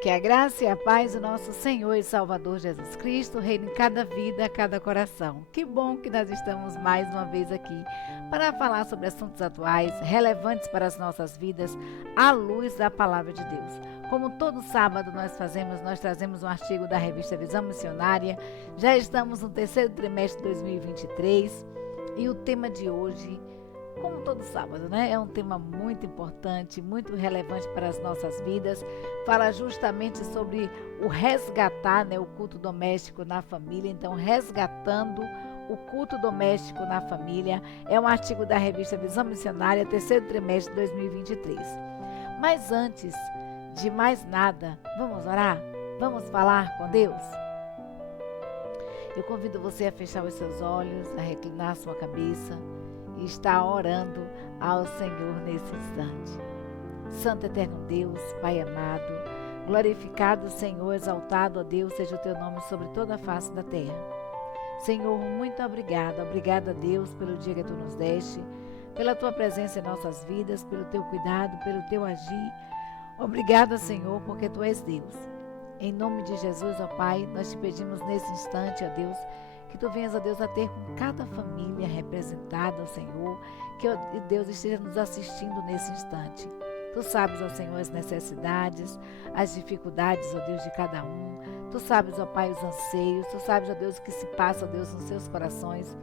Que a graça e a paz do nosso Senhor e Salvador Jesus Cristo reine em cada vida, cada coração. Que bom que nós estamos mais uma vez aqui para falar sobre assuntos atuais, relevantes para as nossas vidas, à luz da Palavra de Deus. Como todo sábado nós trazemos um artigo da revista Visão Missionária. Já estamos no terceiro trimestre de 2023 e o tema de hoje, como todo sábado, né? É um tema muito importante, muito relevante para as nossas vidas. Fala justamente sobre o resgatar, né, o culto doméstico na família. Então, resgatando o culto doméstico na família. É um artigo da revista Visão Missionária, terceiro trimestre de 2023. Mas antes de mais nada, vamos orar? Vamos falar com Deus? Eu convido você a fechar os seus olhos, a reclinar a sua cabeça e está orando ao Senhor nesse instante. Santo Eterno Deus, Pai amado, glorificado Senhor, exaltado, ó Deus, seja o Teu nome sobre toda a face da terra. Senhor, muito obrigada. Obrigada, Deus, pelo dia que Tu nos deste, pela Tua presença em nossas vidas, pelo Teu cuidado, pelo Teu agir. Obrigada, Senhor, porque Tu és Deus. Em nome de Jesus, ó Pai, nós Te pedimos nesse instante, ó Deus, que Tu venhas, ó Deus, a ter com cada família representada, ó Senhor, que, ó Deus, esteja nos assistindo nesse instante. Tu sabes, ó Senhor, as necessidades, as dificuldades, ó Deus, de cada um. Tu sabes, ó Pai, os anseios. Tu sabes, ó Deus, o que se passa, ó Deus, nos seus corações.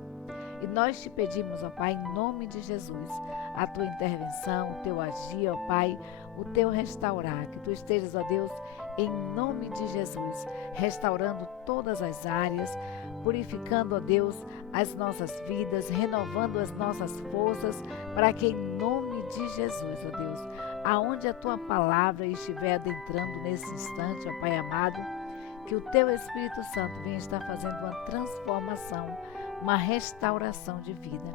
E nós Te pedimos, ó Pai, em nome de Jesus, a Tua intervenção, o Teu agir, ó Pai, o Teu restaurar. Que Tu estejas, ó Deus, em nome de Jesus, restaurando todas as áreas, purificando, ó Deus, as nossas vidas, renovando as nossas forças, para que em nome de Jesus, ó Deus, aonde a Tua palavra estiver adentrando nesse instante, ó Pai amado, que o Teu Espírito Santo venha estar fazendo uma transformação, uma restauração de vida.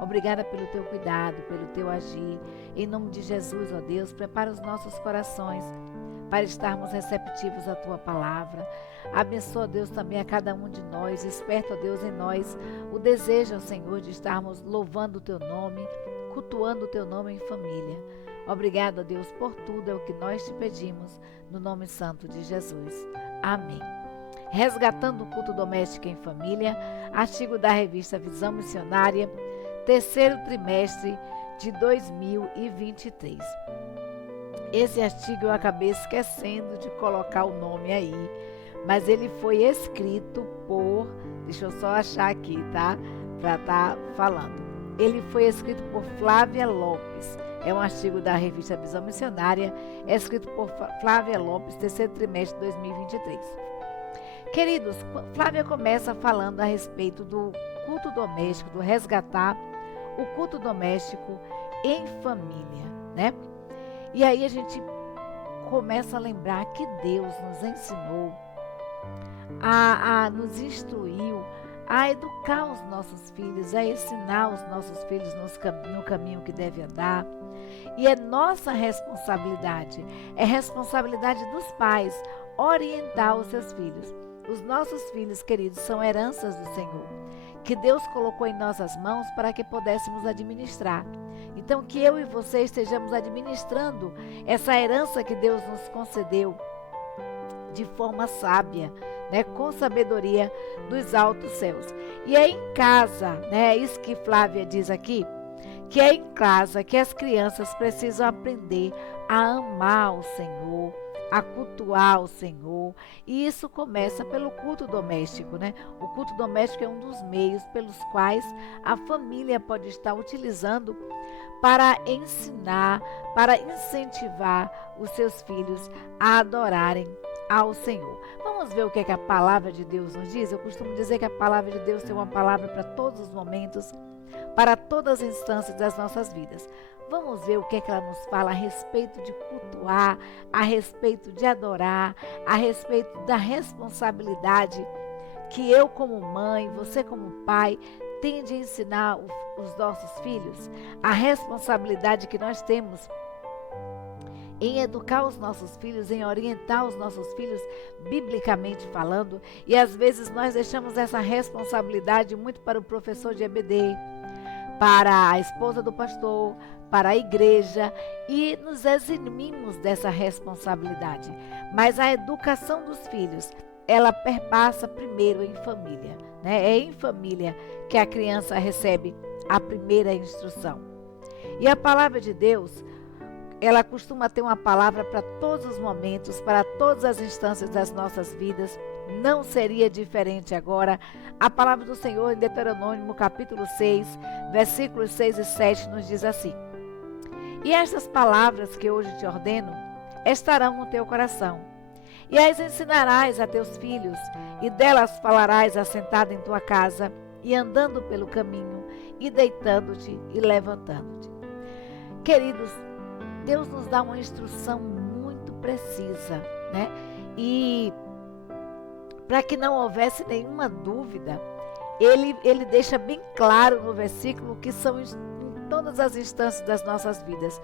Obrigada pelo Teu cuidado, pelo Teu agir. Em nome de Jesus, ó Deus, prepara os nossos corações para estarmos receptivos à Tua palavra. Abençoa, Deus, também a cada um de nós. Desperta, ó Deus, em nós o desejo, ó Senhor, de estarmos louvando o Teu nome, cultuando o Teu nome em família. Obrigado, ó Deus, por tudo é o que nós Te pedimos, no nome santo de Jesus. Amém. Resgatando o culto doméstico em família, artigo da revista Visão Missionária, terceiro trimestre de 2023. Esse artigo eu acabei esquecendo de colocar o nome aí, mas ele foi escrito por, deixa eu só achar aqui, tá? Para estar falando. Ele foi escrito por Flávia Lopes. É um artigo da revista Visão Missionária, é escrito por Flávia Lopes, terceiro trimestre de 2023. Queridos, Flávia começa falando a respeito do culto doméstico, do resgatar o culto doméstico em família, né? E aí a gente começa a lembrar que Deus nos ensinou, nos instruiu a educar os nossos filhos, a ensinar os nossos filhos no caminho que deve andar. E é nossa responsabilidade, é responsabilidade dos pais orientar os seus filhos. Os nossos filhos, queridos, são heranças do Senhor, que Deus colocou em nossas mãos para que pudéssemos administrar. Então, que eu e você estejamos administrando essa herança que Deus nos concedeu de forma sábia, né, com sabedoria dos altos céus. E é em casa, né, é isso que Flávia diz aqui, que é em casa que as crianças precisam aprender a amar o Senhor, a cultuar o Senhor, e isso começa pelo culto doméstico, né? O culto doméstico é um dos meios pelos quais a família pode estar utilizando para ensinar, para incentivar os seus filhos a adorarem ao Senhor. Vamos ver o que é que a palavra de Deus nos diz? Eu costumo dizer que a palavra de Deus tem uma palavra para todos os momentos, para todas as instâncias das nossas vidas. Vamos ver o que é que ela nos fala a respeito de cultuar, a respeito de adorar, a respeito da responsabilidade que eu como mãe, você como pai, tem de ensinar os nossos filhos, a responsabilidade que nós temos em educar os nossos filhos, em orientar os nossos filhos, biblicamente falando, e às vezes nós deixamos essa responsabilidade muito para o professor de EBD, para a esposa do pastor, para a igreja, e nos eximimos dessa responsabilidade. Mas a educação dos filhos, ela perpassa primeiro em família, né? É em família que a criança recebe a primeira instrução. E a palavra de Deus, ela costuma ter uma palavra para todos os momentos, para todas as instâncias das nossas vidas. Não seria diferente agora. A palavra do Senhor em Deuteronômio, capítulo 6, versículos 6 e 7, nos diz assim: E estas palavras que hoje te ordeno estarão no teu coração, e as ensinarás a teus filhos, e delas falarás assentado em tua casa, e andando pelo caminho, e deitando-te e levantando-te. Queridos, Deus nos dá uma instrução muito precisa, né? E para que não houvesse nenhuma dúvida, ele deixa bem claro no versículo que são em todas as instâncias das nossas vidas,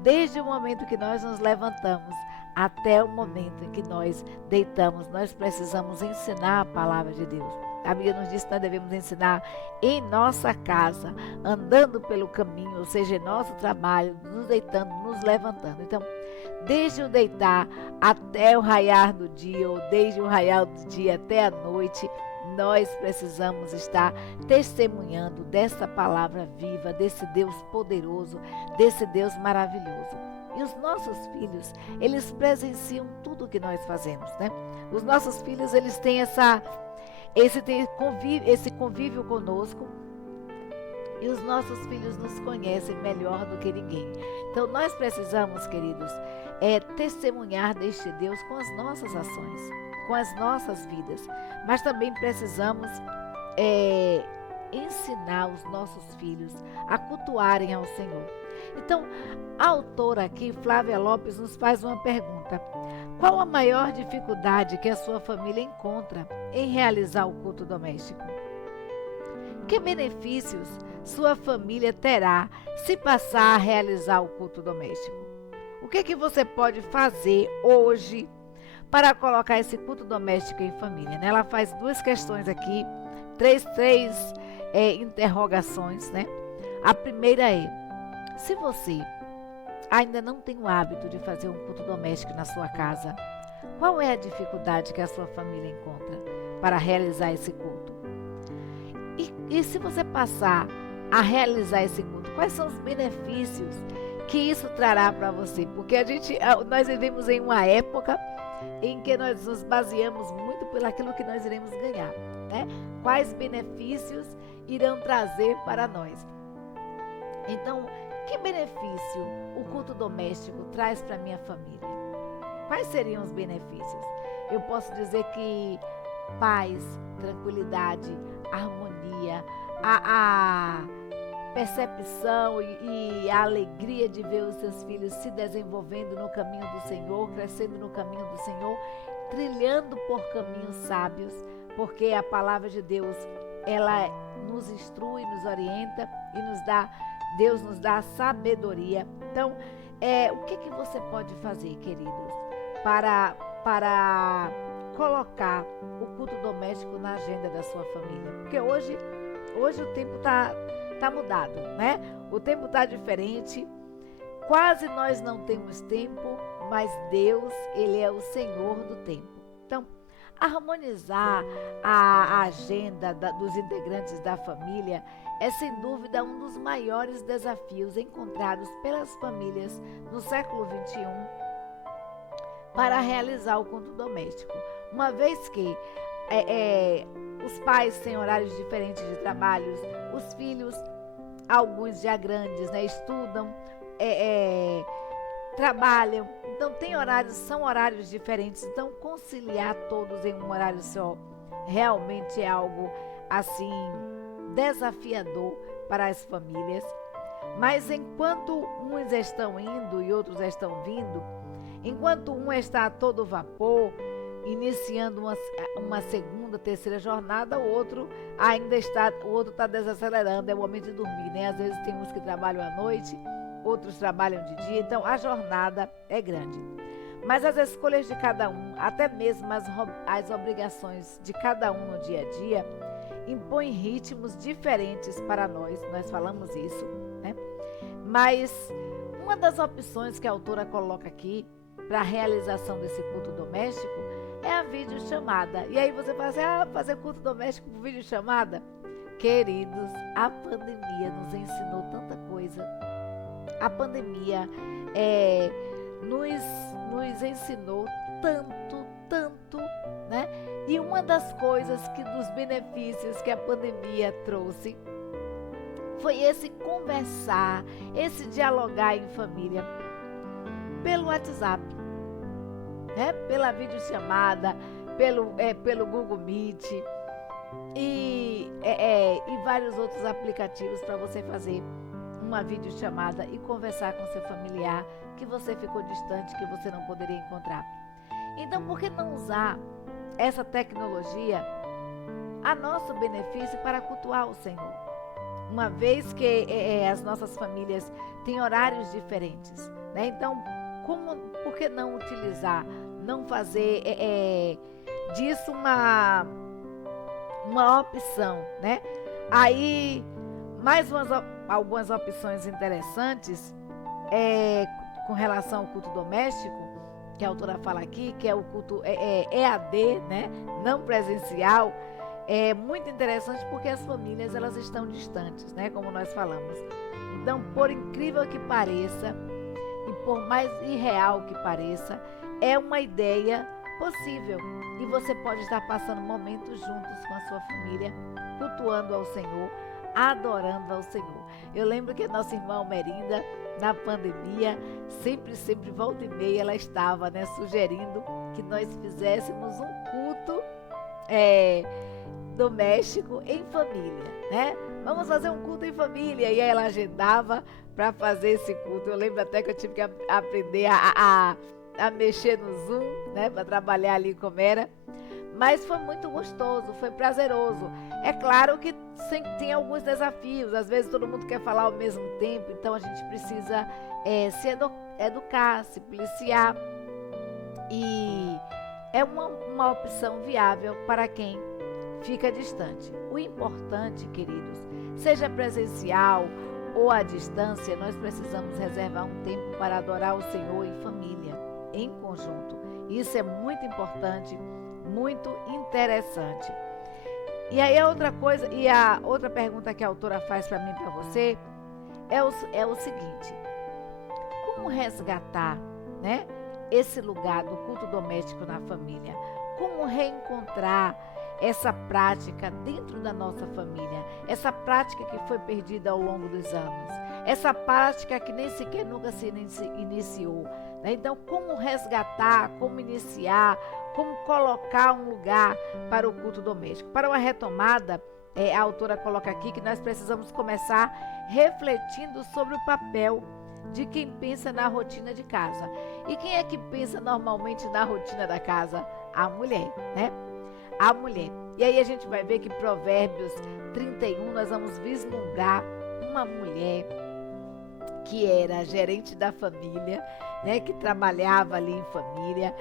desde o momento que nós nos levantamos até o momento em que nós deitamos, nós precisamos ensinar a palavra de Deus. A Bíblia nos diz que nós devemos ensinar em nossa casa, andando pelo caminho, ou seja, em nosso trabalho, nos deitando, nos levantando. Então, desde o deitar até o raiar do dia, ou desde o raiar do dia até a noite, nós precisamos estar testemunhando dessa palavra viva, desse Deus poderoso, desse Deus maravilhoso. E os nossos filhos, eles presenciam tudo o que nós fazemos, né? Os nossos filhos, eles têm esse convívio conosco, e os nossos filhos nos conhecem melhor do que ninguém. Então nós precisamos, queridos, testemunhar deste Deus com as nossas ações, com as nossas vidas, mas também precisamos ensinar os nossos filhos a cultuarem ao Senhor. Então, a autora aqui, Flávia Lopes, nos faz uma pergunta: qual a maior dificuldade que a sua família encontra em realizar o culto doméstico? Que benefícios sua família terá se passar a realizar o culto doméstico? O que você pode fazer hoje para colocar esse culto doméstico em família, né? Ela faz duas questões aqui, três interrogações, né? A primeira é: se você ainda não tem o hábito de fazer um culto doméstico na sua casa, qual é a dificuldade que a sua família encontra para realizar esse culto? E se você passar a realizar esse culto, quais são os benefícios que isso trará para você? Porque nós vivemos em uma época em que nós nos baseamos muito por aquilo que nós iremos ganhar, né? Quais benefícios irão trazer para nós? Então, que benefício o culto doméstico traz para a minha família? Quais seriam os benefícios? Eu posso dizer que paz, tranquilidade, harmonia, a percepção e a alegria de ver os seus filhos se desenvolvendo no caminho do Senhor, crescendo no caminho do Senhor, trilhando por caminhos sábios, porque a palavra de Deus, ela nos instrui, nos orienta e Deus nos dá sabedoria. Então, o que você pode fazer, queridos, para colocar o culto doméstico na agenda da sua família? Porque hoje o tempo está mudado, né? O tempo está diferente. Quase nós não temos tempo, mas Deus, Ele é o Senhor do tempo. Então, harmonizar a agenda dos integrantes da família é sem dúvida um dos maiores desafios encontrados pelas famílias no século XXI para realizar o culto doméstico. Uma vez que os pais têm horários diferentes de trabalhos, os filhos, alguns já grandes, né, estudam, trabalham, então são horários diferentes. Então, conciliar todos em um horário só realmente é algo assim desafiador para as famílias. Mas enquanto uns estão indo e outros estão vindo, enquanto um está a todo vapor, iniciando uma segunda, terceira jornada, o outro está desacelerando, é o momento de dormir, né? Às vezes tem uns que trabalham à noite, outros trabalham de dia, então a jornada é grande. Mas as escolhas de cada um, até mesmo as obrigações de cada um no dia a dia, impõe ritmos diferentes para nós falamos isso, né? Mas uma das opções que a autora coloca aqui para a realização desse culto doméstico é a videochamada. E aí você fala assim, fazer culto doméstico por videochamada? Queridos, a pandemia nos ensinou tanta coisa. A pandemia nos ensinou tanto, né? E uma das coisas dos benefícios que a pandemia trouxe foi esse conversar, esse dialogar em família pelo WhatsApp, né? Pela videochamada, pelo Google Meet e vários outros aplicativos para você fazer uma videochamada e conversar com seu familiar que você ficou distante, que você não poderia encontrar. Então, por que não usar essa tecnologia a nosso benefício para cultuar o Senhor? Uma vez que as nossas famílias têm horários diferentes, né? Então, por que não utilizar, não fazer disso uma opção, né? Aí, algumas opções interessantes com relação ao culto doméstico, que a autora fala aqui, que é o culto EAD, né? Não presencial. É muito interessante porque as famílias elas estão distantes, né? Como nós falamos. Então, por incrível que pareça e por mais irreal que pareça, é uma ideia possível e você pode estar passando momentos juntos com a sua família, cultuando ao Senhor, adorando ao Senhor. Eu lembro que a nossa irmã Almerinda, na pandemia, sempre volta e meia, ela estava, né, sugerindo que nós fizéssemos um culto doméstico em família, né? Vamos fazer um culto em família. E aí ela agendava para fazer esse culto. Eu lembro até que eu tive que aprender a mexer no Zoom, né, para trabalhar ali como era. Mas foi muito gostoso, foi prazeroso. É claro que tem alguns desafios. Às vezes todo mundo quer falar ao mesmo tempo, então a gente precisa se educar, se policiar. E é uma opção viável para quem fica distante. O importante, queridos, seja presencial ou à distância, nós precisamos reservar um tempo para adorar o Senhor em família, em conjunto. Isso é muito importante, muito interessante. E aí a outra coisa, e a outra pergunta que a autora faz para mim e para você é o seguinte: como resgatar, né, esse lugar do culto doméstico na família? Como reencontrar essa prática dentro da nossa família, essa prática que foi perdida ao longo dos anos, essa prática que nem sequer nunca se iniciou, né? Então, como resgatar, como iniciar, como colocar um lugar para o culto doméstico? Para uma retomada, a autora coloca aqui que nós precisamos começar refletindo sobre o papel de quem pensa na rotina de casa. E quem é que pensa normalmente na rotina da casa? A mulher, né? A mulher. E aí a gente vai ver que Provérbios 31, nós vamos vislumbrar uma mulher que era gerente da família, né, que trabalhava ali em família,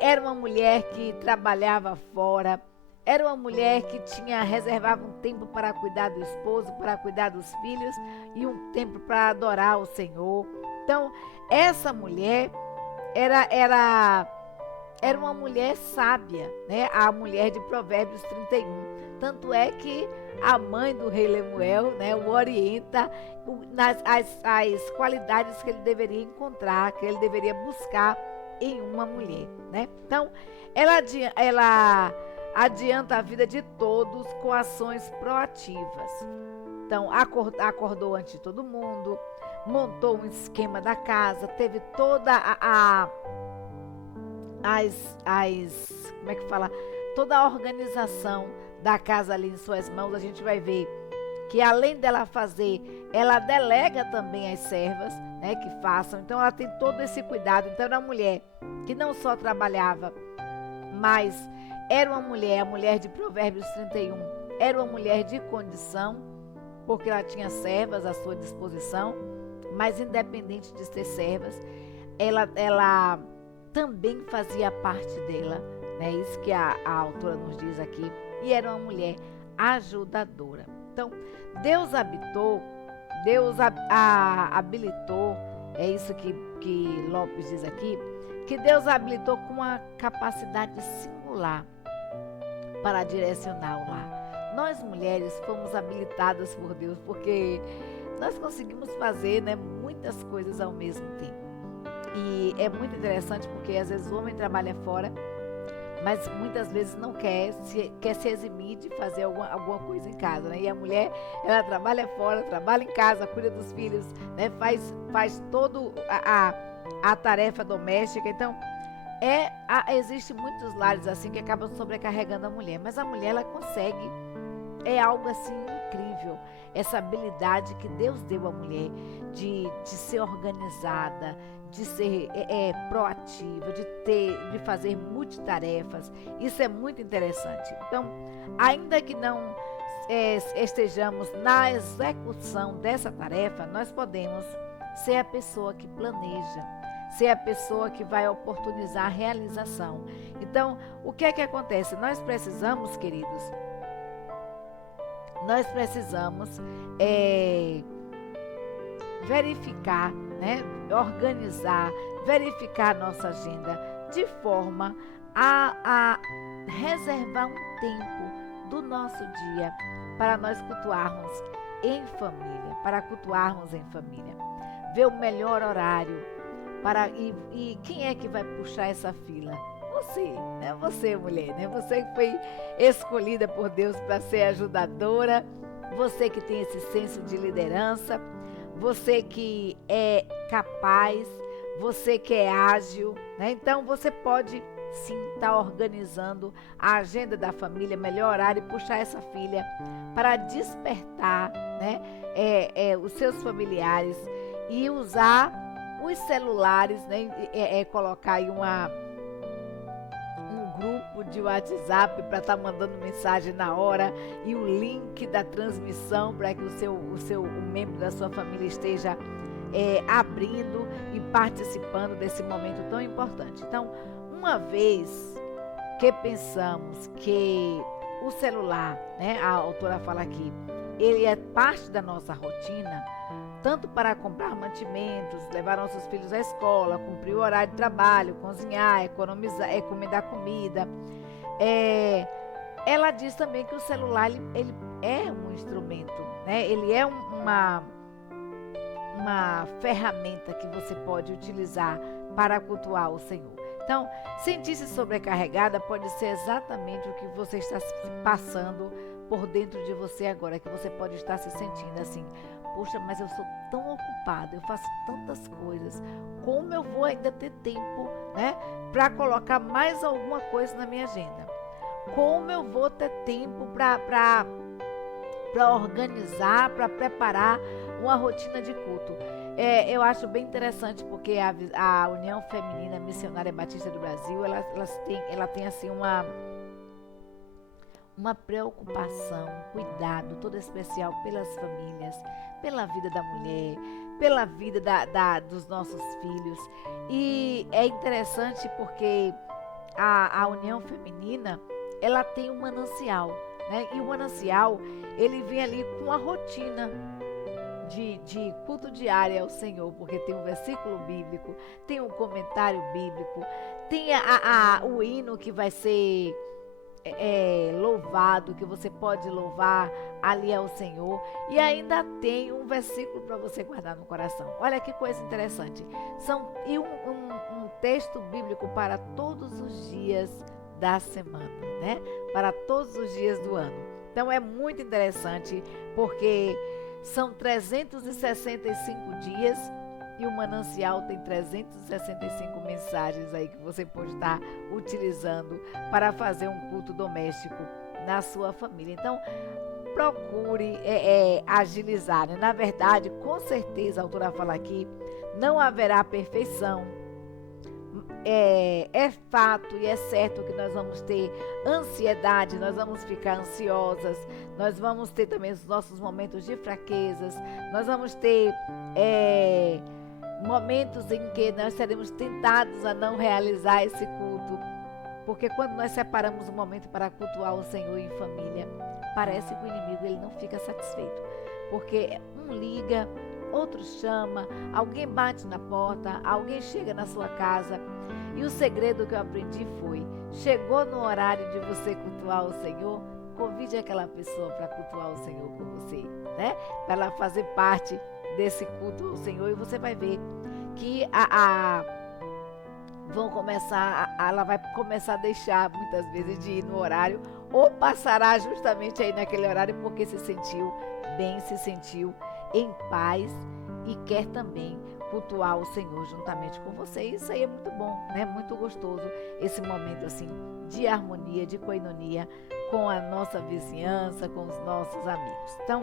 era uma mulher que trabalhava fora, era uma mulher que reservava um tempo para cuidar do esposo, para cuidar dos filhos e um tempo para adorar o Senhor. Então, essa mulher era uma mulher sábia, né? A mulher de Provérbios 31. Tanto é que a mãe do rei Lemuel, né, o orienta as qualidades que ele deveria encontrar, que ele deveria buscar em uma mulher, né? Então, ela adianta a vida de todos com ações proativas. Então, acordou antes de todo mundo, montou um esquema da casa, teve toda como é que fala? Toda a organização da casa ali em suas mãos. A gente vai ver que além dela fazer, ela delega também às servas, né, que façam. Então ela tem todo esse cuidado. Então era uma mulher que não só trabalhava, mas era uma mulher, a mulher de Provérbios 31, era uma mulher de condição, porque ela tinha servas à sua disposição, mas independente de ter servas, ela também fazia parte dela, né? Isso que a autora nos diz aqui. E era uma mulher ajudadora. Então, Deus habitou, habilitou, é isso que Lopes diz aqui, que Deus habilitou com uma capacidade singular para direcionar o lar. Nós mulheres fomos habilitadas por Deus porque nós conseguimos fazer, né, muitas coisas ao mesmo tempo. E é muito interessante porque às vezes o homem trabalha fora, mas muitas vezes não quer se eximir de fazer alguma coisa em casa, né? E a mulher, ela trabalha fora, trabalha em casa, cuida dos filhos, né? Faz todo a tarefa doméstica. Então, existe muitos lares assim que acabam sobrecarregando a mulher, mas a mulher, ela consegue, é algo assim incrível, essa habilidade que Deus deu à mulher de ser organizada, de ser proativa, de fazer multitarefas. Isso é muito interessante. Então, ainda que não estejamos na execução dessa tarefa, nós podemos ser a pessoa que planeja, ser a pessoa que vai oportunizar a realização. Então, o que é que acontece? Nós precisamos, queridos, verificar, né? Organizar, verificar nossa agenda de forma a reservar um tempo do nosso dia para nós cultuarmos em família, ver o melhor horário e quem é que vai puxar essa fila? Você, né? Você, mulher, né? Você que foi escolhida por Deus para ser ajudadora, você que tem esse senso de liderança, você que é capaz, você que é ágil, né? Então você pode sim estar organizando a agenda da família, melhor horário e puxar essa filha para despertar, né? Os seus familiares e usar os celulares, né? Colocar aí um grupo de WhatsApp para estar mandando mensagem na hora e o link da transmissão para que o membro da sua família esteja abrindo e participando desse momento tão importante. Então, uma vez que pensamos que o celular, né, a autora fala aqui, ele é parte da nossa rotina, tanto para comprar mantimentos, levar nossos filhos à escola, cumprir o horário de trabalho, cozinhar, economizar, encomendar comida. Ela diz também que o celular ele é um instrumento, né? Ele é uma ferramenta que você pode utilizar para cultuar o Senhor. Então, sentir-se sobrecarregada pode ser exatamente o que você está passando por dentro de você agora, que você pode estar se sentindo assim: poxa, mas eu sou tão ocupada, eu faço tantas coisas, como eu vou ainda ter tempo, né, para colocar mais alguma coisa na minha agenda? Como eu vou ter tempo para organizar, para preparar uma rotina de culto? Eu acho bem interessante porque a União Feminina Missionária Batista do Brasil, ela tem assim uma preocupação, um cuidado todo especial pelas famílias, pela vida da mulher, pela vida dos nossos filhos. E é interessante porque a União Feminina, ela tem um manancial, né? E o manancial, ele vem ali com a rotina de culto diário ao Senhor, porque tem um versículo bíblico, tem um comentário bíblico, tem o hino que vai ser louvado, que você pode louvar ali ao Senhor, e ainda tem um versículo para você guardar no coração. Olha que coisa interessante. E um texto bíblico para todos os dias da semana, né? Para todos os dias do ano. Então é muito interessante porque são 365 dias e o manancial tem 365 mensagens aí que você pode estar utilizando para fazer um culto doméstico na sua família. Então, procure agilizar, né? Na verdade, com certeza, a autora fala aqui, não haverá perfeição. É fato e é certo que nós vamos ter ansiedade, nós vamos ficar ansiosas, nós vamos ter também os nossos momentos de fraquezas, nós vamos ter momentos em que nós seremos tentados a não realizar esse culto, porque quando nós separamos um momento para cultuar o Senhor em família, parece que o inimigo ele não fica satisfeito, porque um liga, outro chama, alguém bate na porta, alguém chega na sua casa. E o segredo que eu aprendi foi: chegou no horário de você cultuar o Senhor, convide aquela pessoa para cultuar o Senhor com você, né? Para ela fazer parte desse culto ao Senhor, e você vai ver que ela vai começar a deixar muitas vezes de ir no horário, ou passará justamente aí naquele horário, porque se sentiu bem, se sentiu em paz e quer também cultuar o Senhor juntamente com você. Isso aí é muito bom, né? Muito gostoso esse momento assim de harmonia, de koinonia com a nossa vizinhança, com os nossos amigos. Então,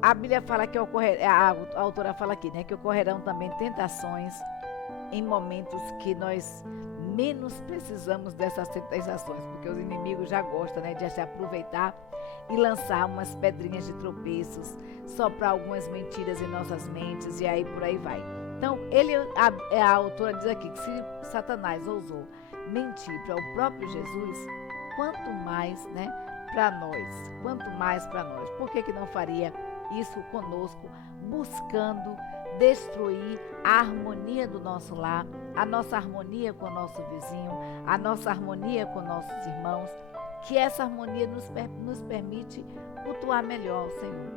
a Bíblia fala que a autora fala aqui, né, que ocorrerão também tentações em momentos que nós menos precisamos dessas tentações, porque os inimigos já gostam, né, de se aproveitar e lançar umas pedrinhas de tropeços, soprar algumas mentiras em nossas mentes, e aí por aí vai. Então, a autora diz aqui que se Satanás ousou mentir para o próprio Jesus, quanto mais, né, para nós, quanto mais para nós. Por que não faria isso conosco, buscando destruir a harmonia do nosso lar, a nossa harmonia com o nosso vizinho, a nossa harmonia com nossos irmãos, que essa harmonia nos permite cultuar melhor o Senhor,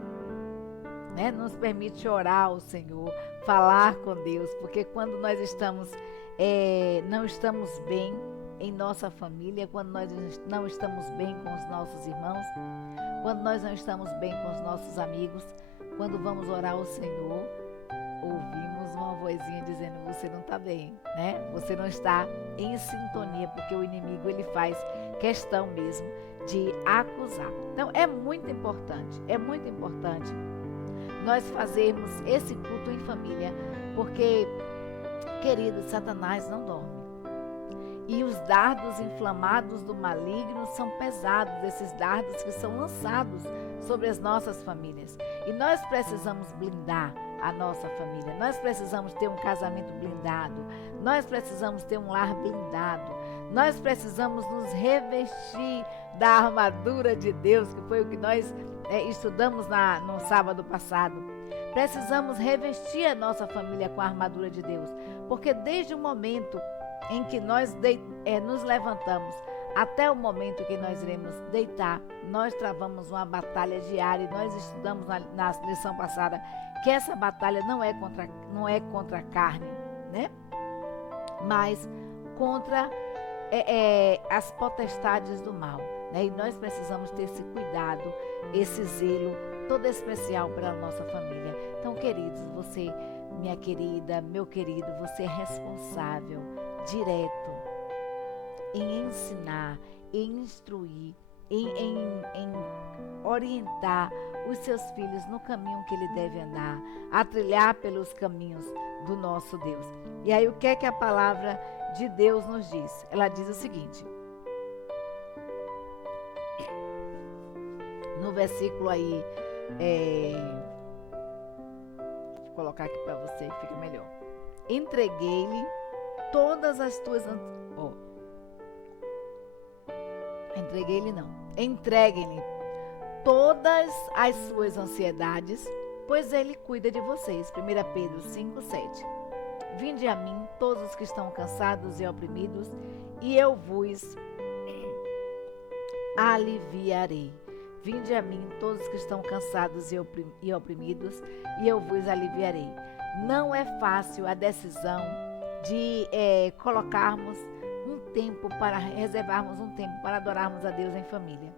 né? Nos permite orar ao Senhor, falar com Deus, porque quando nós não estamos bem em nossa família, quando nós não estamos bem com os nossos irmãos, quando nós não estamos bem com os nossos amigos, quando vamos orar ao Senhor, ouvimos uma vozinha dizendo: você não está bem, né? Você não está em sintonia, porque o inimigo ele faz questão mesmo de acusar. Então é muito importante nós fazermos esse culto em família, porque, queridos, Satanás não dorme. E os dardos inflamados do maligno são pesados, esses dardos que são lançados sobre as nossas famílias. E nós precisamos blindar a nossa família. Nós precisamos ter um casamento blindado. Nós precisamos ter um lar blindado. Nós precisamos nos revestir da armadura de Deus, que foi o que nós estudamos no sábado passado. Precisamos revestir a nossa família com a armadura de Deus, porque desde o momento em que nós nos levantamos até o momento que nós iremos deitar, nós travamos uma batalha diária, e nós estudamos na lição passada que essa batalha não é contra a carne, né? Mas contra as potestades do mal, né? E nós precisamos ter esse cuidado, esse zelo todo especial para a nossa família. Então, queridos, você, minha querida, meu querido, você é responsável direto em ensinar, em instruir, em orientar os seus filhos no caminho que ele deve andar, a trilhar pelos caminhos do nosso Deus. E aí o que é que a palavra de Deus nos diz? Ela diz o seguinte, no versículo aí, vou colocar aqui para você que fica melhor. Entreguei-lhe todas as tuas... Entreguem-lhe todas as suas ansiedades, pois ele cuida de vocês. 1 Pedro 5:7. Vinde a mim todos os que estão cansados e oprimidos, e eu vos aliviarei. Vinde a mim todos os que estão cansados e oprimidos, e eu vos aliviarei. Não é fácil a decisão de reservarmos um tempo para adorarmos a Deus em família.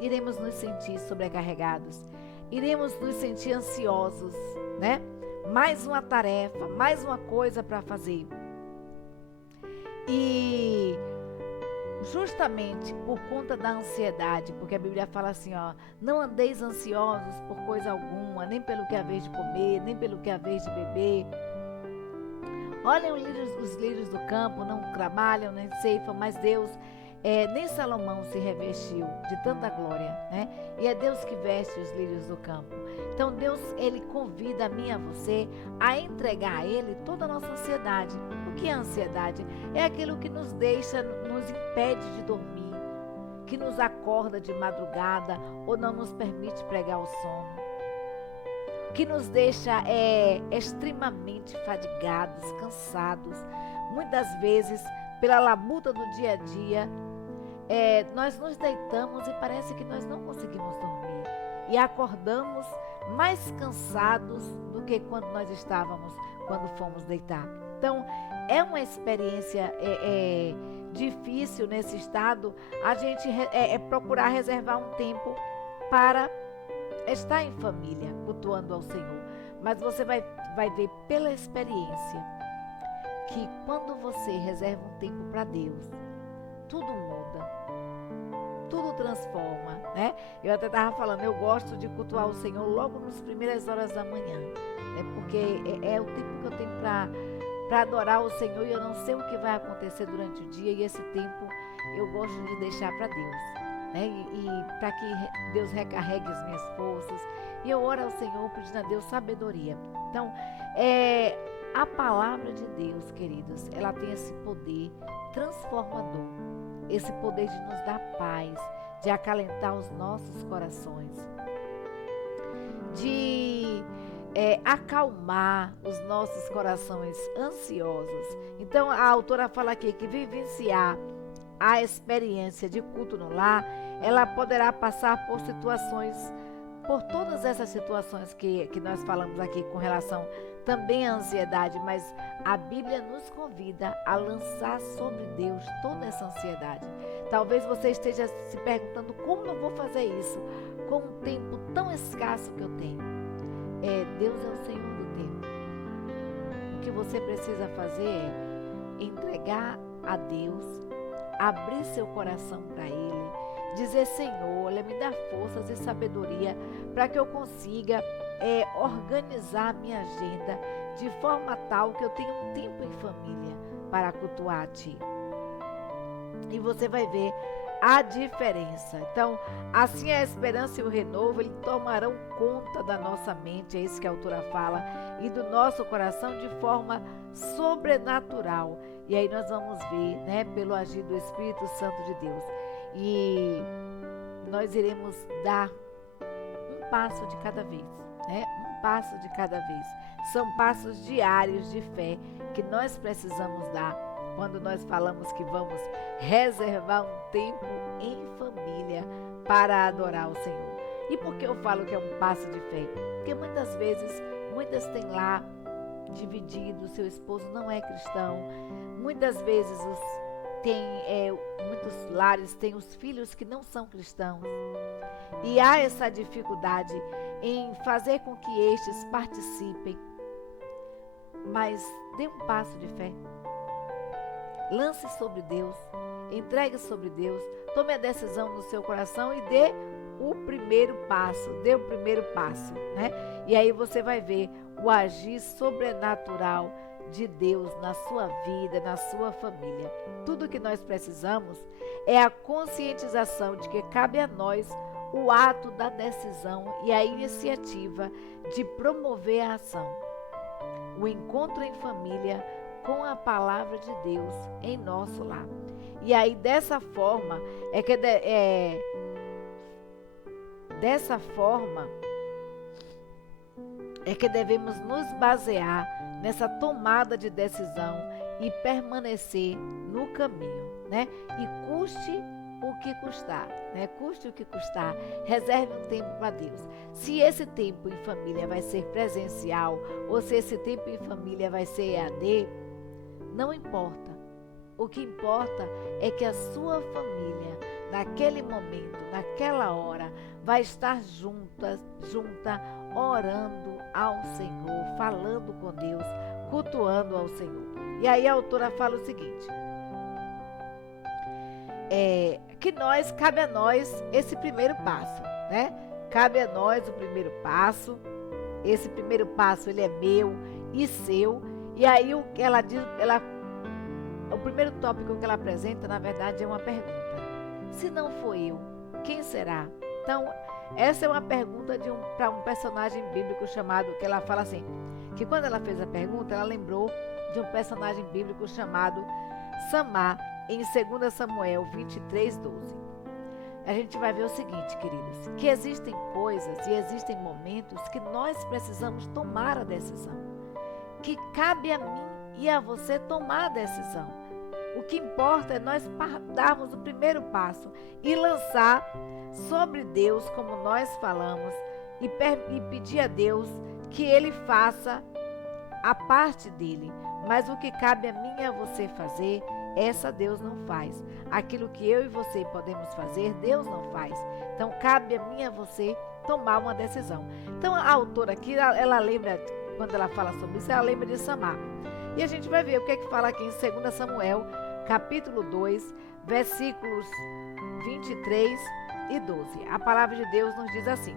Iremos nos sentir sobrecarregados, iremos nos sentir ansiosos, né? Mais uma tarefa, mais uma coisa para fazer. E justamente por conta da ansiedade, porque a Bíblia fala assim, não andeis ansiosos por coisa alguma, nem pelo que é a vez de comer, nem pelo que é a vez de beber. Olhem os lírios do campo, não trabalham, nem ceifam, mas Deus, nem Salomão se revestiu de tanta glória, né? E é Deus que veste os lírios do campo. Então Deus, ele convida a mim e a você a entregar a ele toda a nossa ansiedade. O que é a ansiedade? É aquilo que nos impede de dormir, que nos acorda de madrugada ou não nos permite pregar o sono, que nos deixa extremamente fadigados, cansados. Muitas vezes, pela labuta do dia a dia, nós nos deitamos e parece que nós não conseguimos dormir. E acordamos mais cansados do que quando nós estávamos, quando fomos deitar. Então, é uma experiência difícil nesse estado, a gente procurar reservar um tempo para estar em família, cultuando ao Senhor. Mas você vai ver pela experiência que quando você reserva um tempo para Deus, tudo muda, tudo transforma, né? Eu até estava falando, eu gosto de cultuar o Senhor logo nas primeiras horas da manhã, né? Porque é o tempo que eu tenho para adorar o Senhor, e eu não sei o que vai acontecer durante o dia, e esse tempo eu gosto de deixar para Deus, né? E para que Deus recarregue as minhas forças, e eu oro ao Senhor pedindo a Deus sabedoria. Então, a palavra de Deus, queridos, ela tem esse poder transformador, esse poder de nos dar paz, de acalentar os nossos corações, de acalmar os nossos corações ansiosos. Então, a autora fala aqui que vivenciar a experiência de culto no lar, ela poderá passar por todas essas situações que nós falamos aqui com relação também à ansiedade, mas a Bíblia nos convida a lançar sobre Deus toda essa ansiedade. Talvez você esteja se perguntando como eu vou fazer isso com um tempo tão escasso que eu tenho. Deus é o Senhor do tempo. O que você precisa fazer é entregar a Deus, abrir seu coração para Ele, dizer: Senhor, olha, me dá forças e sabedoria para que eu consiga organizar a minha agenda de forma tal que eu tenha um tempo em família para cultuar a Ti. E você vai ver a diferença. Então, assim a esperança e o renovo, eles tomarão conta da nossa mente, é isso que a autora fala, e do nosso coração de forma sobrenatural. E aí nós vamos ver, né, pelo agir do Espírito Santo de Deus. E nós iremos dar um passo de cada vez, né? Um passo de cada vez. São passos diários de fé que nós precisamos dar quando nós falamos que vamos reservar um tempo em família para adorar o Senhor. E por que eu falo que é um passo de fé? Porque muitas vezes, muitas têm lá dividido, seu esposo não é cristão, muitas vezes muitos lares têm os filhos que não são cristãos, e há essa dificuldade em fazer com que estes participem. Mas dê um passo de fé, lance sobre Deus, entregue sobre Deus, tome a decisão no seu coração e dê o primeiro passo, né? E aí você vai ver o agir sobrenatural de Deus na sua vida, na sua família. Tudo que nós precisamos é a conscientização de que cabe a nós o ato da decisão e a iniciativa de promover a ação, o encontro em família com a palavra de Deus em nosso lar. E aí dessa forma que devemos nos basear nessa tomada de decisão e permanecer no caminho, né? E custe o que custar, né? Custe o que custar, reserve um tempo para Deus. Se esse tempo em família vai ser presencial ou se esse tempo em família vai ser EAD, não importa. O que importa é que a sua família, naquele momento, naquela hora, vai estar junta, orando ao Senhor, falando com Deus, cultuando ao Senhor. E aí a autora fala o seguinte, que cabe a nós esse primeiro passo, né? Cabe a nós o primeiro passo. Esse primeiro passo, ele é meu e seu. E aí o que ela diz, o primeiro tópico que ela apresenta, na verdade, é uma pergunta. Se não for eu, quem será? Então, essa é uma pergunta para um personagem bíblico chamado, que ela fala assim, que quando ela fez a pergunta, ela lembrou de um personagem bíblico chamado Samar, em 2 Samuel 23:12. a gente vai ver o seguinte, queridos, que existem coisas e existem momentos que nós precisamos tomar a decisão, que cabe a mim e a você tomar a decisão. O que importa é nós darmos o primeiro passo e lançar sobre Deus, como nós falamos, e pedir a Deus que Ele faça a parte dele. Mas o que cabe a mim e a você fazer, essa Deus não faz. Aquilo que eu e você podemos fazer, Deus não faz. Então cabe a mim e a você tomar uma decisão. Então a autora aqui, ela lembra, quando ela fala sobre isso, ela lembra de Samar. E a gente vai ver o que é que fala aqui em 2 Samuel, capítulo 2, versículos 23 e 12. A palavra de Deus nos diz assim: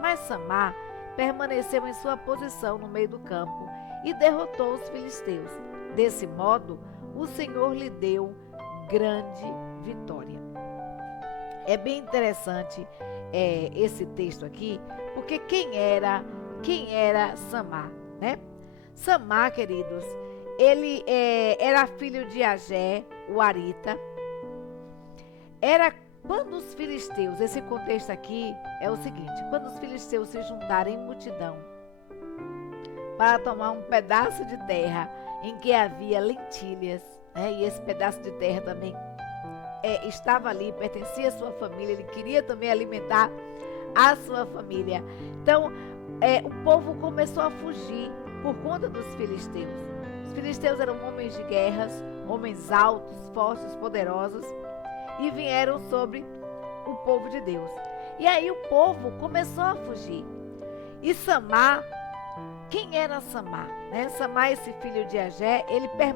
Mas Samar permaneceu em sua posição no meio do campo e derrotou os filisteus. Desse modo, o Senhor lhe deu grande vitória. É bem interessante esse texto aqui, porque quem era Samar, né? Samar, queridos, ele era filho de Agé, o Arita. Era quando os filisteus, esse contexto aqui é o seguinte: quando os filisteus se juntarem em multidão para tomar um pedaço de terra em que havia lentilhas, né? E esse pedaço de terra também estava ali, pertencia à sua família, ele queria também alimentar a sua família. Então, o povo começou a fugir por conta dos filisteus. Os filisteus eram homens de guerras, homens altos, fortes, poderosos, e vieram sobre o povo de Deus. E aí o povo começou a fugir. E Samar, quem era Samar? Né? Samar, esse filho de Agé,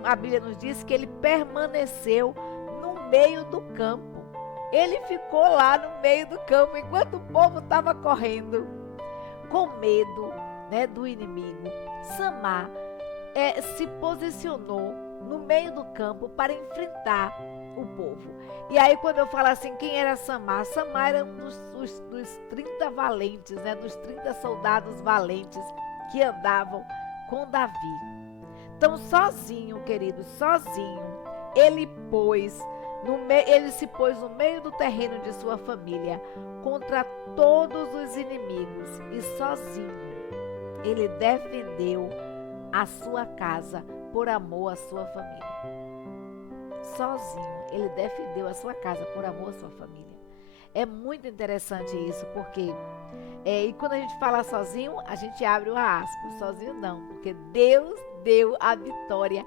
a Bíblia nos diz que ele permaneceu no meio do campo. Ele ficou lá no meio do campo, enquanto o povo estava correndo, com medo, né, do inimigo. Samar se posicionou no meio do campo para enfrentar o povo. E aí, quando eu falo assim, quem era Samar? Samar era um dos 30 valentes, né, dos 30 soldados valentes que andavam com Davi. Então, sozinho, querido, sozinho, ele se pôs no meio do terreno de sua família contra todos os inimigos, e sozinho ele defendeu a sua casa por amor à sua família. Sozinho ele defendeu a sua casa por amor à sua família. É muito interessante isso, porque e quando a gente fala sozinho, a gente abre o aspas. Sozinho não, porque Deus deu a vitória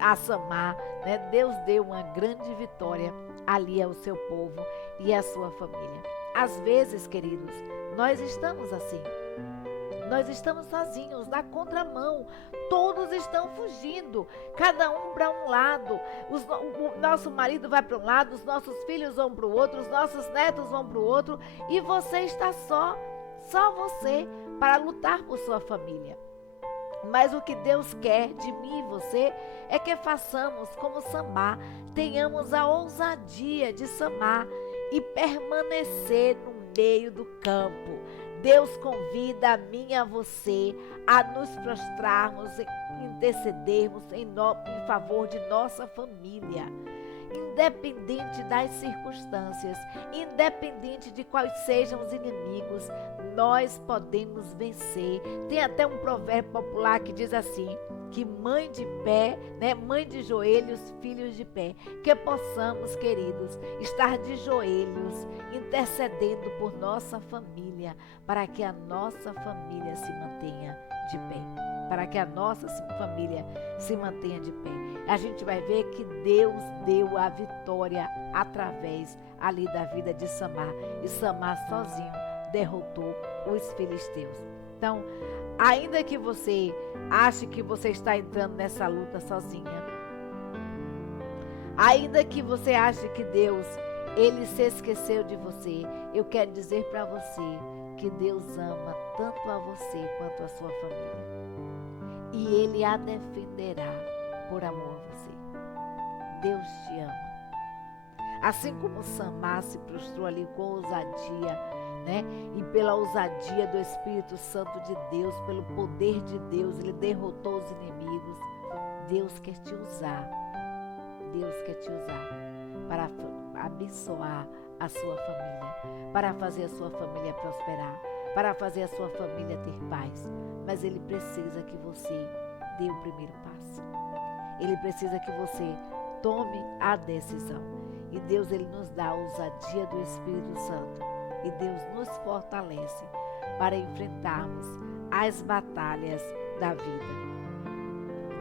a Samar, né? Deus deu uma grande vitória ali ao seu povo e à sua família. Às vezes, queridos, nós estamos assim. Nós estamos sozinhos, na contramão. Todos estão fugindo, cada um para um lado. O nosso marido vai para um lado, os nossos filhos vão para o outro, os nossos netos vão para o outro, e você está só você, para lutar por sua família. Mas o que Deus quer de mim e você é que façamos como Samar, tenhamos a ousadia de Samar e permanecer no meio do campo. Deus convida a mim e a você a nos prostrarmos, intercedermos em favor de nossa família. Independente das circunstâncias, independente de quais sejam os inimigos, nós podemos vencer. Tem até um provérbio popular que diz assim, que mãe de pé, né, mãe de joelhos, filhos de pé. Que possamos, queridos, estar de joelhos, intercedendo por nossa família, para que a nossa família se mantenha de pé. Para que a nossa família se mantenha de pé. A gente vai ver que Deus deu a vitória através ali da vida de Samar. E Samar sozinho derrotou os filisteus. Então, ainda que você ache que você está entrando nessa luta sozinha, ainda que você ache que Deus, Ele se esqueceu de você, eu quero dizer para você que Deus ama tanto a você quanto a sua família. E Ele a defenderá por amor a você. Deus te ama. Assim como Samar se prostrou ali com ousadia, né? E pela ousadia do Espírito Santo de Deus, pelo poder de Deus, ele derrotou os inimigos. Deus quer te usar. Deus quer te usar para abençoar a sua família, para fazer a sua família prosperar, para fazer a sua família ter paz. Mas Ele precisa que você dê o primeiro passo. Ele precisa que você tome a decisão. E Deus, Ele nos dá a ousadia do Espírito Santo. E Deus nos fortalece para enfrentarmos as batalhas da vida.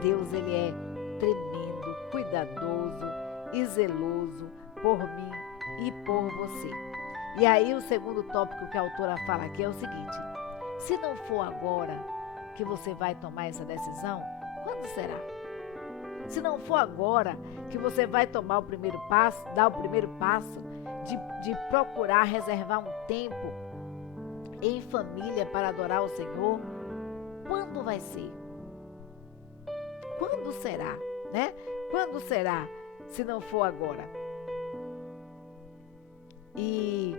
Deus, Ele é tremendo, cuidadoso e zeloso por mim e por você. E aí o segundo tópico que a autora fala aqui é o seguinte: se não for agora que você vai tomar essa decisão, quando será? Se não for agora que você vai tomar o primeiro passo, dar o primeiro passo de procurar reservar um tempo em família para adorar o Senhor, quando vai ser? Quando será, né? Quando será, se não for agora? E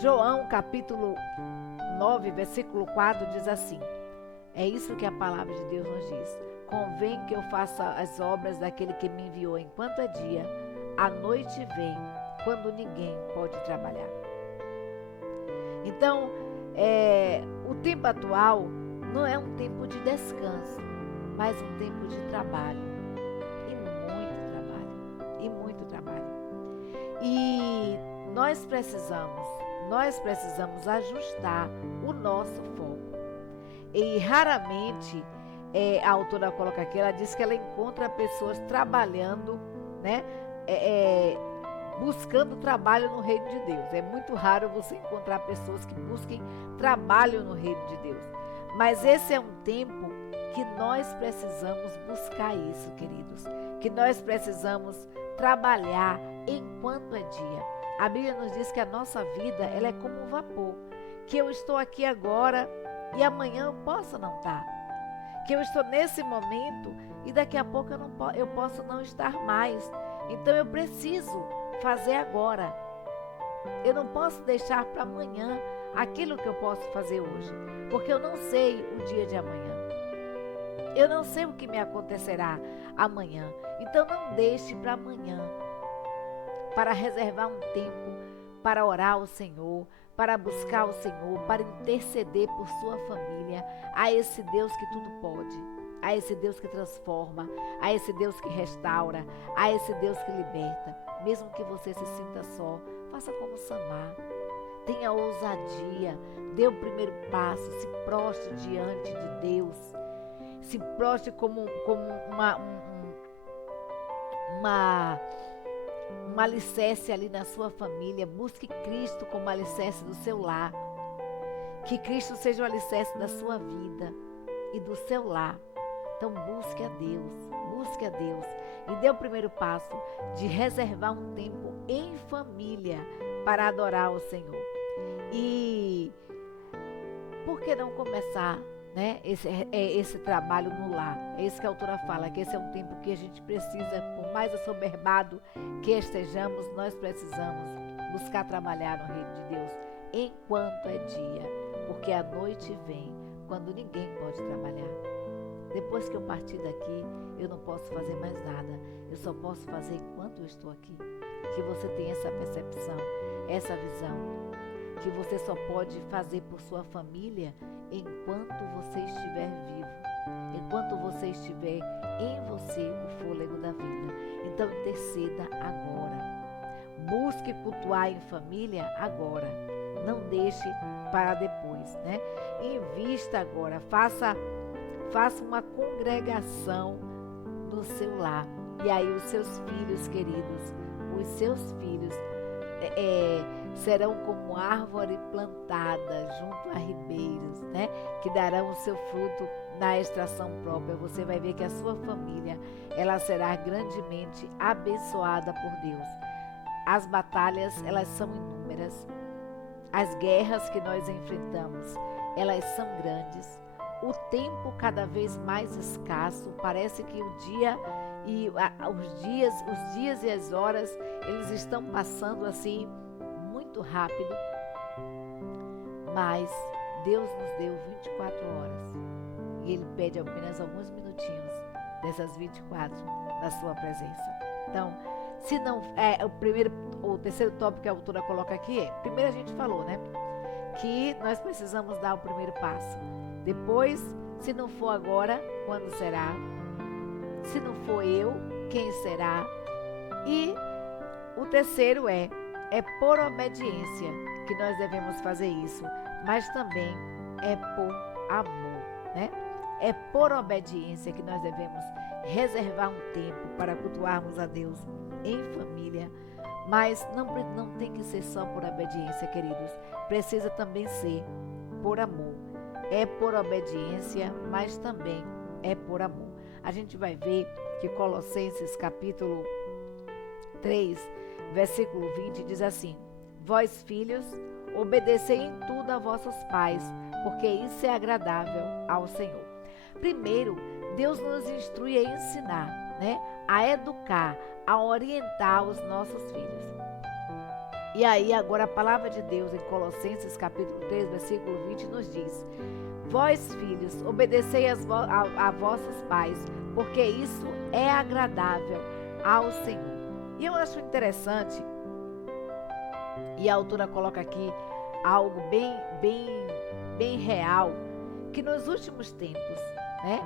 João capítulo 9, versículo 4 diz assim: é isso que a palavra de Deus nos diz: convém que eu faça as obras daquele que me enviou enquanto é dia, a noite vem, quando ninguém pode trabalhar. Então, o tempo atual não é um tempo de descanso, mas um tempo de trabalho, e muito trabalho, e muito trabalho. E nós precisamos ajustar o nosso foco. E raramente, a autora coloca aqui, ela diz que ela encontra pessoas trabalhando, né, buscando trabalho no reino de Deus. É muito raro você encontrar pessoas que busquem trabalho no reino de Deus. Mas esse é um tempo que nós precisamos buscar isso, queridos. Que nós precisamos trabalhar enquanto é dia. A Bíblia nos diz que a nossa vida, ela é como um vapor. Que eu estou aqui agora e amanhã eu posso não estar. Que eu estou nesse momento e daqui a pouco eu posso não estar mais. Então eu preciso fazer agora. Eu não posso deixar para amanhã aquilo que eu posso fazer hoje, porque eu não sei o dia de amanhã. Eu não sei o que me acontecerá amanhã. Então não deixe para amanhã, para reservar um tempo para orar ao Senhor, para buscar o Senhor, para interceder por sua família, a esse Deus que tudo pode, a esse Deus que transforma, a esse Deus que restaura, a esse Deus que liberta. Mesmo que você se sinta só, faça como Samar. Tenha ousadia, dê o primeiro passo, se prostre diante de Deus, se prostre como um alicerce ali na sua família. Busque Cristo como alicerce do seu lar. Que Cristo seja o alicerce da sua vida e do seu lar. Então busque a Deus e dê o primeiro passo de reservar um tempo em família para adorar o Senhor. E por que não começar, né, esse trabalho no lar? É isso que a autora fala, que esse é um tempo que a gente precisa, por mais assoberbado que estejamos, nós precisamos buscar trabalhar no reino de Deus enquanto é dia, porque a noite vem quando ninguém pode trabalhar. Depois que eu partir daqui, eu não posso fazer mais nada, eu só posso fazer enquanto eu estou aqui. Que você tenha essa percepção, essa visão, que você só pode fazer por sua família enquanto você estiver vivo, enquanto você estiver em você o fôlego da vida. Então interceda agora, busque cultuar em família agora, não deixe para depois, né? Invista agora, faça uma congregação no seu lar. E aí os seus filhos, queridos, os seus filhos serão como árvore plantada junto a ribeiros, né? Que darão o seu fruto na estação própria. Você vai ver que a sua família, ela será grandemente abençoada por Deus. As batalhas, elas são inúmeras. As guerras que nós enfrentamos, elas são grandes. O tempo cada vez mais escasso. Parece que os dias e as horas, eles estão passando assim muito rápido. Mas Deus nos deu 24 horas. E Ele pede apenas alguns minutinhos dessas 24 na sua presença. Então, se não o terceiro tópico que a autora coloca aqui primeiro a gente falou, né, que nós precisamos dar o primeiro passo. Depois, se não for agora, quando será? Se não for eu, quem será? E o terceiro é por obediência que nós devemos fazer isso, mas também é por amor, né? É por obediência que nós devemos reservar um tempo para cultuarmos a Deus em família, mas não tem que ser só por obediência, queridos. Precisa também ser por amor. É por obediência, mas também é por amor. A gente vai ver que Colossenses capítulo 3, versículo 20 diz assim: vós filhos, obedecei em tudo a vossos pais, porque isso é agradável ao Senhor. Primeiro, Deus nos instrui a ensinar, né? A educar, a orientar os nossos filhos. E aí agora a palavra de Deus em Colossenses capítulo 3, versículo 20 nos diz: vós filhos, obedecei a vossos pais, porque isso é agradável ao Senhor. E eu acho interessante, e a autora coloca aqui algo bem real, que nos últimos tempos, né,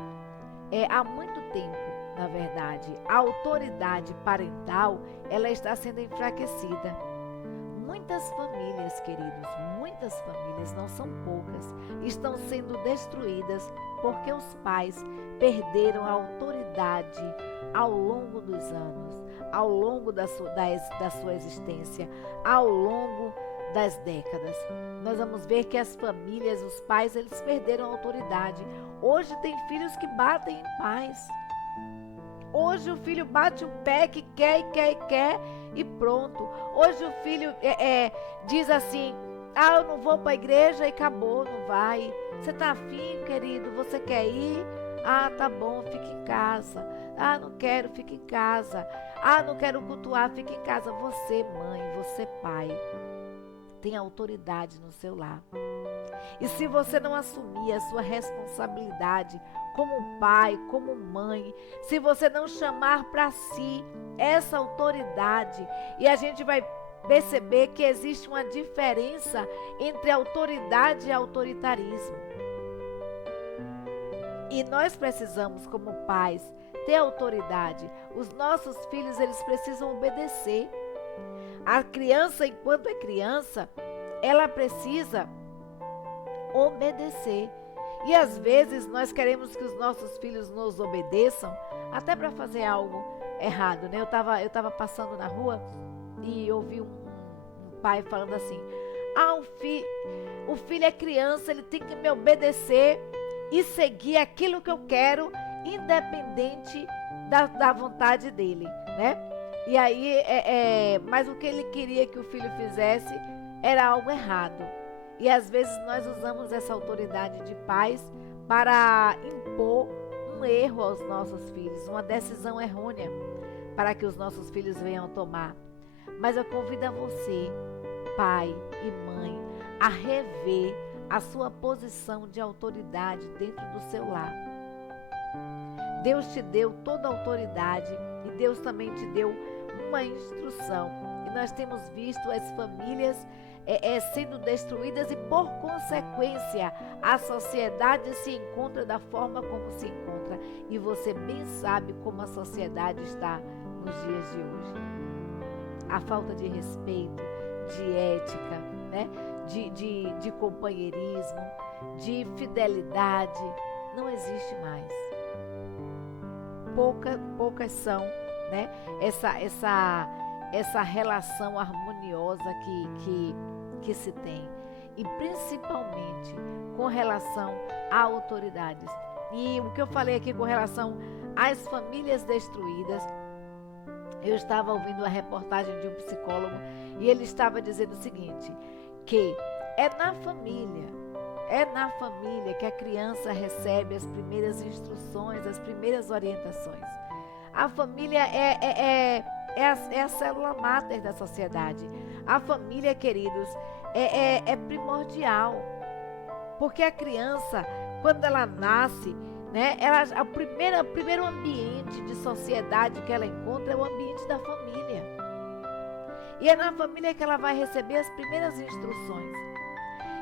há muito tempo, na verdade, a autoridade parental, ela está sendo enfraquecida. Muitas famílias, queridos, muitas famílias, não são poucas, estão sendo destruídas porque os pais perderam a autoridade ao longo dos anos, ao longo da sua existência, ao longo das décadas. Nós vamos ver que as famílias, os pais, eles perderam a autoridade. Hoje tem filhos que batem em pais. Hoje o filho bate o pé que quer e pronto. Hoje o filho diz assim: eu não vou para a igreja, e acabou, não vai. Você tá afim, querido? Você quer ir? Tá bom, fica em casa. Não quero, fica em casa. Não quero cultuar, fica em casa. Você, mãe, você, pai, tem autoridade no seu lar. E se você não assumir a sua responsabilidade como pai, como mãe, se você não chamar para si essa autoridade, e a gente vai perceber que existe uma diferença entre autoridade e autoritarismo. E nós precisamos, como pais, ter autoridade. Os nossos filhos, eles precisam obedecer. A criança, enquanto é criança, ela precisa obedecer. E às vezes nós queremos que os nossos filhos nos obedeçam até para fazer algo errado, né? Eu tava passando na rua e ouvi um pai falando assim: o filho é criança, ele tem que me obedecer e seguir aquilo que eu quero, independente da vontade dele, né? E aí, mas o que ele queria que o filho fizesse era algo errado. E às vezes nós usamos essa autoridade de pais para impor um erro aos nossos filhos, uma decisão errônea para que os nossos filhos venham tomar. Mas eu convido a você, pai e mãe, a rever a sua posição de autoridade dentro do seu lar. Deus te deu toda a autoridade e Deus também te deu uma instrução. E nós temos visto as famílias sendo destruídas e, por consequência, a sociedade se encontra da forma como se encontra. E você bem sabe como a sociedade está nos dias de hoje. A falta de respeito, de ética, né? de companheirismo, de fidelidade, não existe mais. Poucas são, né? Essa relação harmoniosa que se tem, e principalmente com relação a autoridades. E o que eu falei aqui com relação às famílias destruídas, eu estava ouvindo a reportagem de um psicólogo e ele estava dizendo o seguinte, que é na família que a criança recebe as primeiras instruções, as primeiras orientações. A família é a célula máter da sociedade. A família, queridos, é primordial. Porque a criança, quando ela nasce, né? O primeiro ambiente de sociedade que ela encontra é o ambiente da família. E é na família que ela vai receber as primeiras instruções.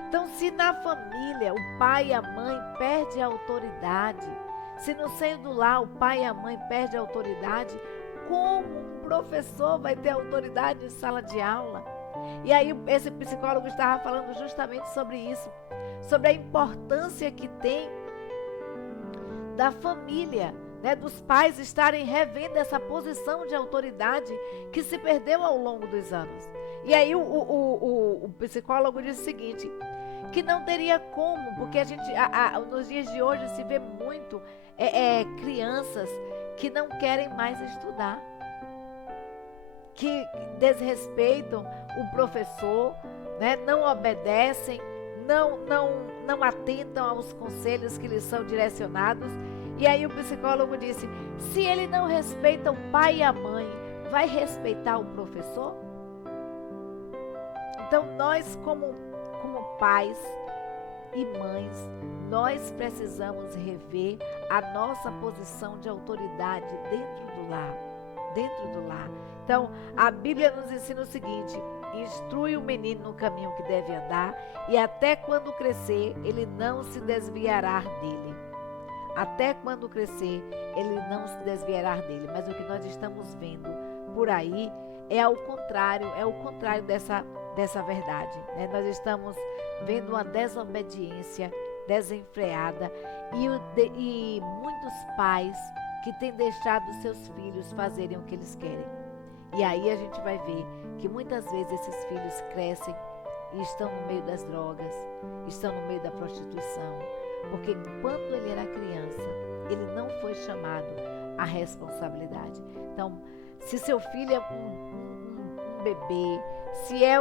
Então, se na família o pai e a mãe perdem a autoridade, se no seio do lar o pai e a mãe perdem a autoridade, como um professor vai ter autoridade em sala de aula? E aí esse psicólogo estava falando justamente sobre isso, sobre a importância que tem da família, né, dos pais estarem revendo essa posição de autoridade que se perdeu ao longo dos anos. E aí o psicólogo diz o seguinte, que não teria como, porque a gente nos dias de hoje se vê muito crianças que não querem mais estudar, que desrespeitam o professor, né, não obedecem, não atentam aos conselhos que lhes são direcionados. E aí o psicólogo disse, se ele não respeita o pai e a mãe, vai respeitar o professor? Então nós como pais e mães, nós precisamos rever a nossa posição de autoridade dentro do lar. Então, a Bíblia nos ensina o seguinte, instrui o menino no caminho que deve andar e até quando crescer, ele não se desviará dele. Até quando crescer, ele não se desviará dele. Mas o que nós estamos vendo por aí é o contrário dessa verdade, né? Nós estamos vendo uma desobediência desenfreada e muitos pais que têm deixado seus filhos fazerem o que eles querem. E aí a gente vai ver que muitas vezes esses filhos crescem e estão no meio das drogas, estão no meio da prostituição, porque quando ele era criança, ele não foi chamado à responsabilidade. Então, se seu filho é um bebê, se é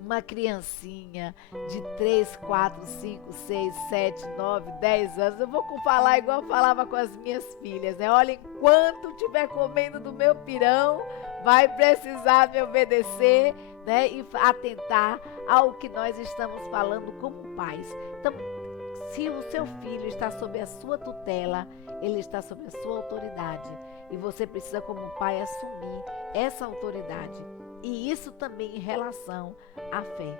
uma criancinha de 3, 4, 5, 6, 7, 9, 10 anos, eu vou falar igual eu falava com as minhas filhas, né? Olha, enquanto estiver comendo do meu pirão, vai precisar me obedecer, né? E atentar ao que nós estamos falando como pais. Então, se o seu filho está sob a sua tutela, ele está sob a sua autoridade. E você precisa, como pai, assumir essa autoridade. E isso também em relação à fé.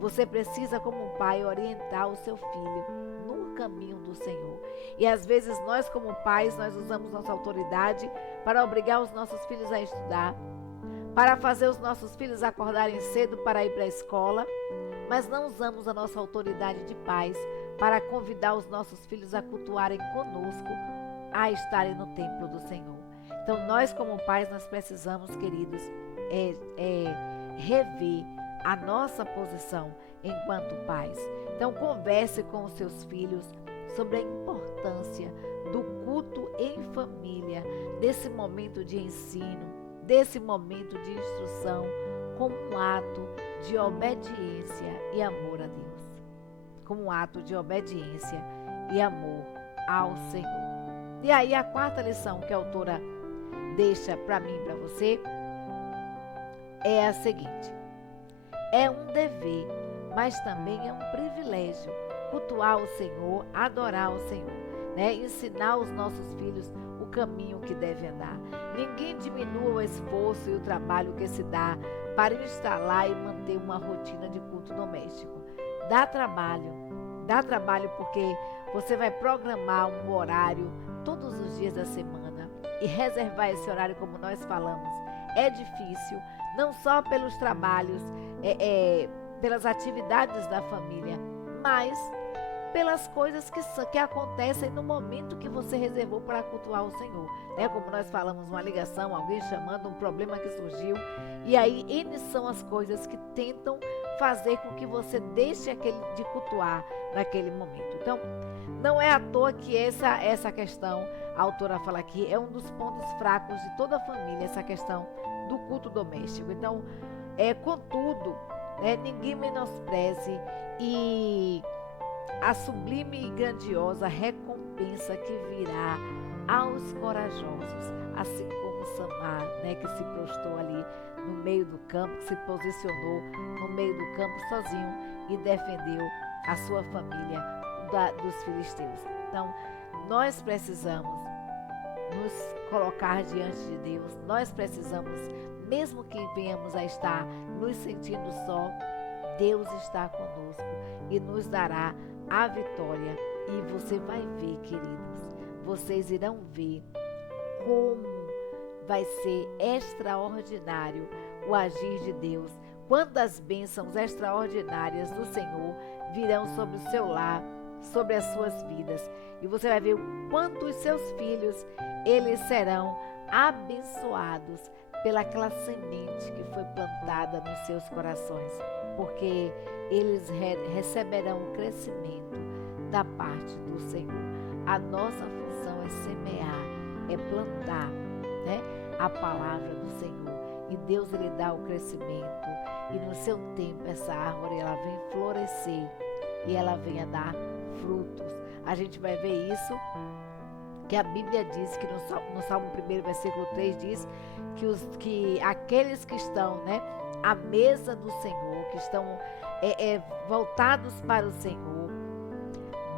Você precisa, como pai, orientar o seu filho no caminho do Senhor. E às vezes nós, como pais, nós usamos nossa autoridade para obrigar os nossos filhos a estudar, para fazer os nossos filhos acordarem cedo para ir para a escola, mas não usamos a nossa autoridade de pais para convidar os nossos filhos a cultuarem conosco, a estarem no templo do Senhor. Então nós como pais, nós precisamos, queridos, rever a nossa posição enquanto pais. Então converse com os seus filhos sobre a importância do culto em família, desse momento de ensino, desse momento de instrução, como um ato de obediência e amor a Deus. Como um ato de obediência e amor ao Senhor. E aí a quarta lição que a autora deixa para mim e para você é a seguinte: é um dever, mas também é um privilégio cultuar o Senhor, adorar o Senhor, né? Ensinar aos nossos filhos o caminho que deve andar. Ninguém diminua o esforço e o trabalho que se dá para instalar e manter uma rotina de culto doméstico. Dá trabalho porque você vai programar um horário todos os dias da semana e reservar esse horário, como nós falamos, é difícil, não só pelos trabalhos, pelas atividades da família, mas pelas coisas que acontecem no momento que você reservou para cultuar o Senhor, né? Como nós falamos, uma ligação, alguém chamando, um problema que surgiu, e aí N são as coisas que tentam fazer com que você deixe de cultuar naquele momento. Então, não é à toa que essa questão, a autora fala aqui, é um dos pontos fracos de toda a família, essa questão do culto doméstico. Então, contudo, ninguém menospreze e a sublime e grandiosa recompensa que virá aos corajosos, assim como Samar, que se prostrou ali no meio do campo, que se posicionou no meio do campo sozinho e defendeu a sua família dos filisteus. Então, nós precisamos nos colocar diante de Deus. Nós precisamos, mesmo que venhamos a estar nos sentindo só, Deus está conosco e nos dará a vitória. E você vai ver, queridos, vocês irão ver como vai ser extraordinário o agir de Deus. Quantas bênçãos extraordinárias do Senhor virão sobre o seu lar, sobre as suas vidas. E você vai ver o quanto os seus filhos, eles serão abençoados pelaquela semente que foi plantada nos seus corações, porque eles receberão o crescimento da parte do Senhor. A nossa função é semear, é plantar, né, a palavra do Senhor. E Deus, ele dá o crescimento, e no seu tempo essa árvore, ela vem florescer e ela vem a dar frutos. A gente vai ver isso, que a Bíblia diz, que no Salmo 1, versículo 3, diz que aqueles que estão, né, à mesa do Senhor, que estão voltados para o Senhor,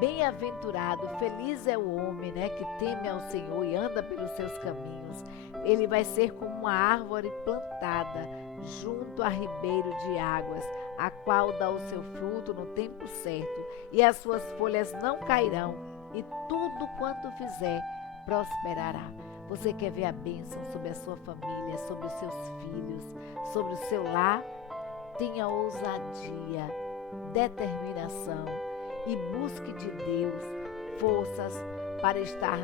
bem-aventurado, feliz é o homem, né, que teme ao Senhor e anda pelos seus caminhos. Ele vai ser como uma árvore plantada junto a ribeiro de águas, a qual dá o seu fruto no tempo certo, e as suas folhas não cairão, e tudo quanto fizer prosperará. Você quer ver a bênção sobre a sua família, sobre os seus filhos, sobre o seu lar? Tenha ousadia, determinação e busque de Deus forças para estar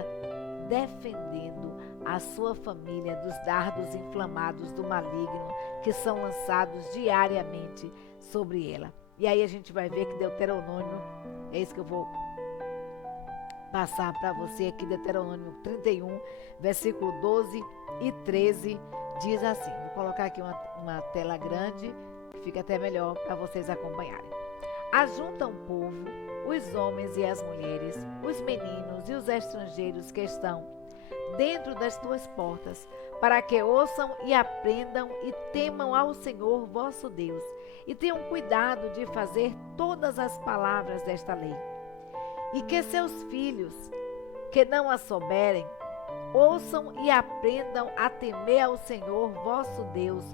defendendo a sua família dos dardos inflamados do maligno que são lançados diariamente sobre ela. E aí a gente vai ver que Deuteronômio, é isso que eu vou passar para você aqui, Deuteronômio 31, versículo 12 e 13, diz assim, vou colocar aqui uma tela grande, que fica até melhor para vocês acompanharem. Ajunta o povo, os homens e as mulheres, os meninos e os estrangeiros que estão dentro das tuas portas, para que ouçam e aprendam e temam ao Senhor vosso Deus, e tenham cuidado de fazer todas as palavras desta lei. E que seus filhos, que não a souberem, ouçam e aprendam a temer ao Senhor vosso Deus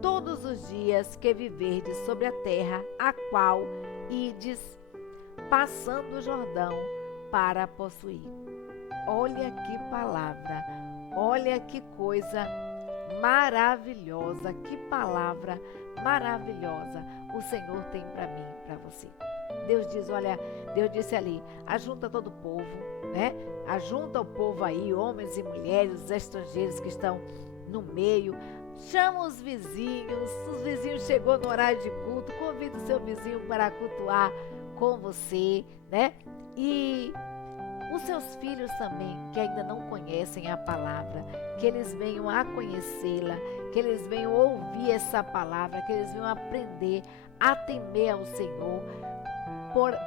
todos os dias que viverdes sobre a terra, a qual ides passando o Jordão para possuir. Olha que palavra, olha que coisa maravilhosa, que palavra maravilhosa o Senhor tem para mim, para você. Deus diz, olha, Deus disse ali, ajunta todo o povo, né? Ajunta o povo aí, homens e mulheres, os estrangeiros que estão no meio. Chama os vizinhos chegou no horário de culto, convida o seu vizinho para cultuar com você, né? E os seus filhos também, que ainda não conhecem a palavra, que eles venham a conhecê-la, que eles venham ouvir essa palavra, que eles venham aprender a temer ao Senhor,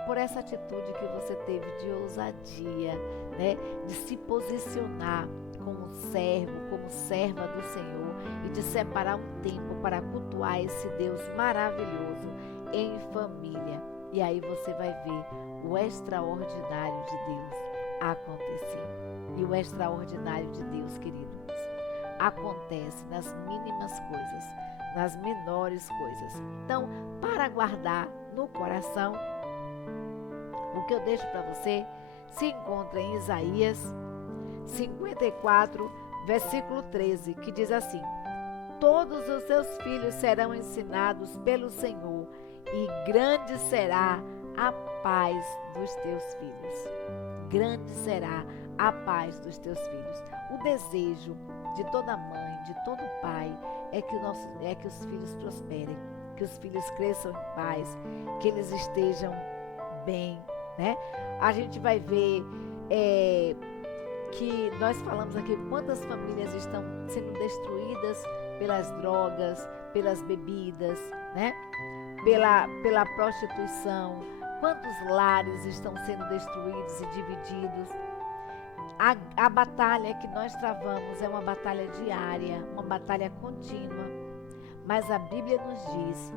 por essa atitude que você teve de ousadia, né? De se posicionar como servo, como serva do Senhor, e de separar um tempo para cultuar esse Deus maravilhoso em família. E aí você vai ver o extraordinário de Deus acontecer. E o extraordinário de Deus, queridos, acontece nas mínimas coisas, nas menores coisas. Então, para guardar no coração, o que eu deixo para você se encontra em Isaías 54, versículo 13, que diz assim: todos os seus filhos serão ensinados pelo Senhor, e grande será a paz dos teus filhos. Grande será a paz dos teus filhos. O desejo de toda mãe, de todo pai, é que os filhos prosperem, que os filhos cresçam em paz, que eles estejam bem, né? A gente vai ver que nós falamos aqui quantas famílias estão sendo destruídas pelas drogas, pelas bebidas, né? Pela prostituição, quantos lares estão sendo destruídos e divididos. A batalha que nós travamos é uma batalha diária, uma batalha contínua, mas a Bíblia nos diz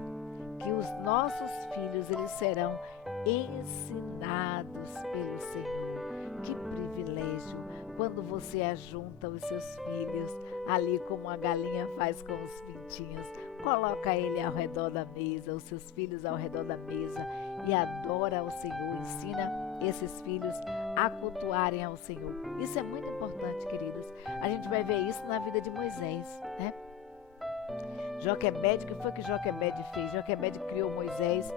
que os nossos filhos, eles serão ensinados pelo Senhor. Que privilégio quando você ajunta os seus filhos, ali como a galinha faz com os pintinhos, coloca ele ao redor da mesa, os seus filhos ao redor da mesa e adora ao Senhor, ensina esses filhos a cultuarem ao Senhor. Isso é muito importante, queridos. A gente vai ver isso na vida de Moisés, né? Joquebede, o que foi que Joquebede fez? Joquebede criou Moisés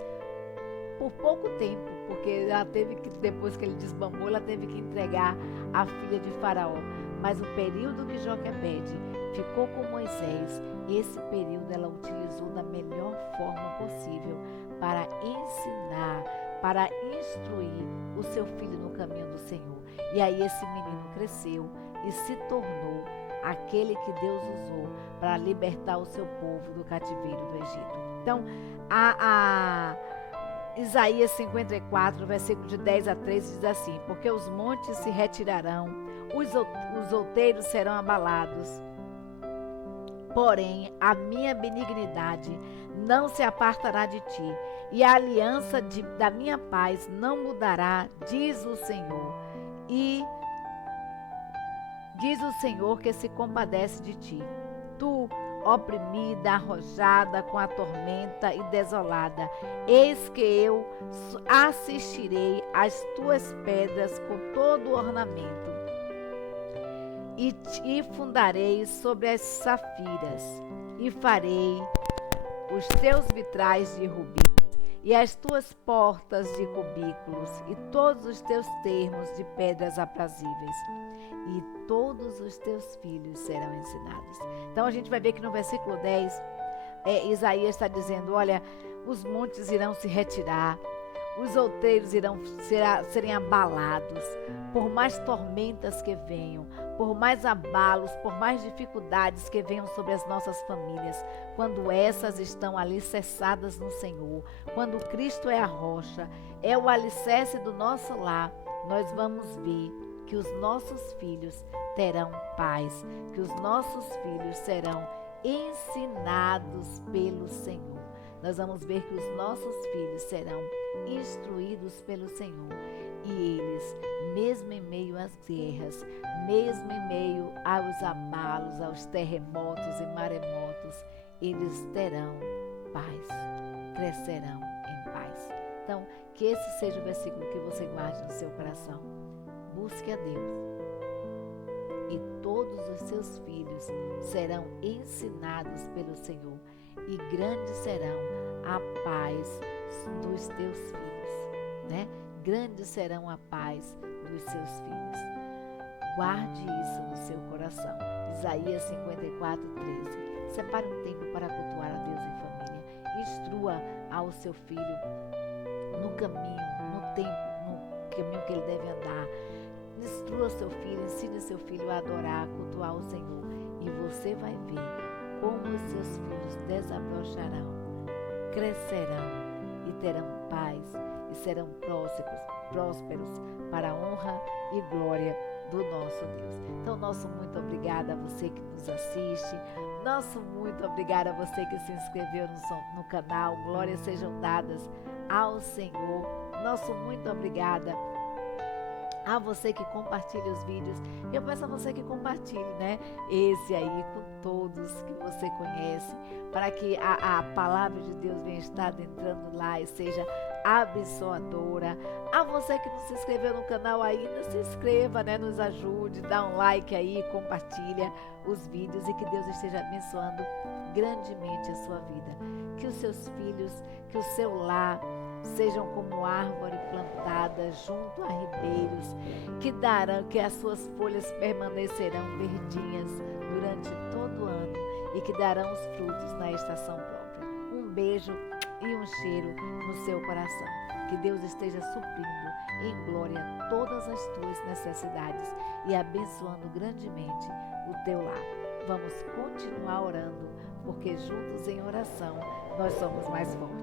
por pouco tempo, porque ela teve que, depois que ele desbamou, ela teve que entregar a filha de Faraó. Mas o período que Joquebede ficou com Moisés, esse período ela utilizou da melhor forma possível para ensinar, para instruir o seu filho no caminho do Senhor. E aí esse menino cresceu e se tornou aquele que Deus usou para libertar o seu povo do cativeiro do Egito. Então, Isaías 54, versículo de 10 a 13 diz assim: porque os montes se retirarão, os outeiros serão abalados, porém a minha benignidade não se apartará de ti, e a aliança da minha paz não mudará, diz o Senhor. E diz o Senhor que se compadece de ti. Tu, oprimida, arrojada com a tormenta e desolada, eis que eu assistirei às tuas pedras com todo o ornamento, e te fundarei sobre as safiras, e farei os teus vitrais de rubis, e as tuas portas de cubículos, e todos os teus termos de pedras aprazíveis, e todos os teus filhos serão ensinados. Então a gente vai ver que no versículo 10, Isaías está dizendo, olha, os montes irão se retirar, os outeiros irão serem abalados, por mais tormentas que venham, por mais abalos, por mais dificuldades que venham sobre as nossas famílias, quando essas estão alicerçadas no Senhor, quando Cristo é a rocha, é o alicerce do nosso lar, nós vamos ver que os nossos filhos terão paz, que os nossos filhos serão ensinados pelo Senhor. Nós vamos ver que os nossos filhos serão instruídos pelo Senhor. E eles, mesmo em meio às guerras, mesmo em meio aos abalos, aos terremotos e maremotos, eles terão paz, crescerão em paz. Então, que esse seja o versículo que você guarde no seu coração. Busque a Deus, e todos os seus filhos serão ensinados pelo Senhor, e grande serão a paz dos teus filhos, né? Grande serão a paz dos seus filhos. Guarde isso no seu coração. Isaías 54, 13. Separe um tempo para cultuar a Deus em família. Instrua ao seu filho no caminho, no caminho que ele deve andar. Instrua seu filho, ensine seu filho a adorar, a cultuar o Senhor. E você vai ver como os seus filhos desabrocharão, crescerão e terão paz e serão prósperos para a honra e glória do nosso Deus. Então, nosso muito obrigada a você que nos assiste, nosso muito obrigada a você que se inscreveu no canal, glórias sejam dadas ao Senhor, nosso muito obrigada a você que compartilha os vídeos. Eu peço a você que compartilhe, né, esse aí com todos que você conhece, para que a palavra de Deus venha estar entrando lá e seja abençoadora. A você que não se inscreveu no canal ainda, se inscreva, né, nos ajude, dá um like aí, compartilha os vídeos, e que Deus esteja abençoando grandemente a sua vida. Que os seus filhos, que o seu lar sejam como árvore plantada junto a ribeiros, que as suas folhas permanecerão verdinhas durante todo o ano e que darão os frutos na estação própria. Um beijo e um cheiro no seu coração. Que Deus esteja suprindo em glória todas as tuas necessidades e abençoando grandemente o teu lar. Vamos continuar orando, porque juntos em oração nós somos mais fortes.